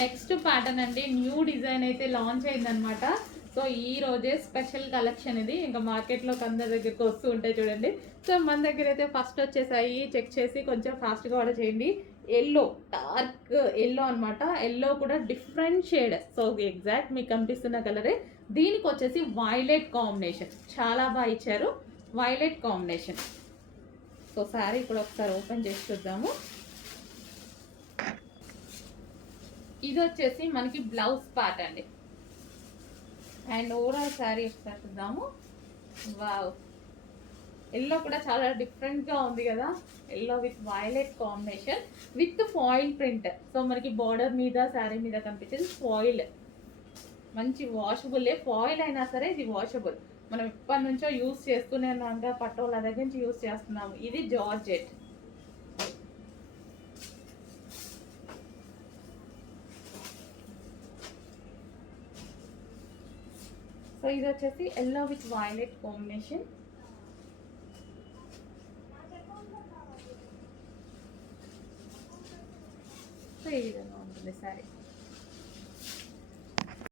Next pattern అండి, new design అయితే launch అయిందనమాట. సో ఈ రోజే స్పెషల్ కలెక్షన్ ఇది, ఇంకా మార్కెట్లోకి అందరి దగ్గరికి వస్తూ ఉంటాయి చూడండి. సో మన దగ్గర అయితే ఫస్ట్ వచ్చేసాయి, చెక్ చేసి కొంచెం ఫాస్ట్గా ఆర్డర్ చేయండి. ఎల్లో, డార్క్ ఎల్లో అనమాట. ఎల్లో కూడా డిఫరెంట్ షేడ్, సో ఎగ్జాక్ట్ మీకు కనిపిస్తున్న కలరే. దీనికి వచ్చేసి వైలెట్ కాంబినేషన్, చాలా బాగా ఇచ్చారు వైలెట్ కాంబినేషన్. సో శారీ కూడా ఒకసారి ఓపెన్ చేసి చూద్దాము. ఇది వచ్చేసి మనకి బ్లౌజ్ పార్ట్ అండి, అండ్ ఓవరాల్ శారీ ఒకసారి చూద్దాము. వావ్, ఎల్లో కూడా చాలా డిఫరెంట్గా ఉంది కదా, yellow with violet combination with foil print. So మనకి బార్డర్ మీద శారీ మీద కనిపించేది ఫాయిల్, మంచి వాషబుల్లే. ఫాయిల్ అయినా సరే ఇది వాషబుల్, మనం ఎప్పటి నుంచో యూస్ చేస్తూనే ఉన్నాం, పట్టోళ్ళ దగ్గర నుంచి యూస్ చేస్తున్నాము. ఇది జార్జెట్. సో ఇది వచ్చేసి yellow with violet combination. So ఈ విధంగా ఉంటుంది సారీ.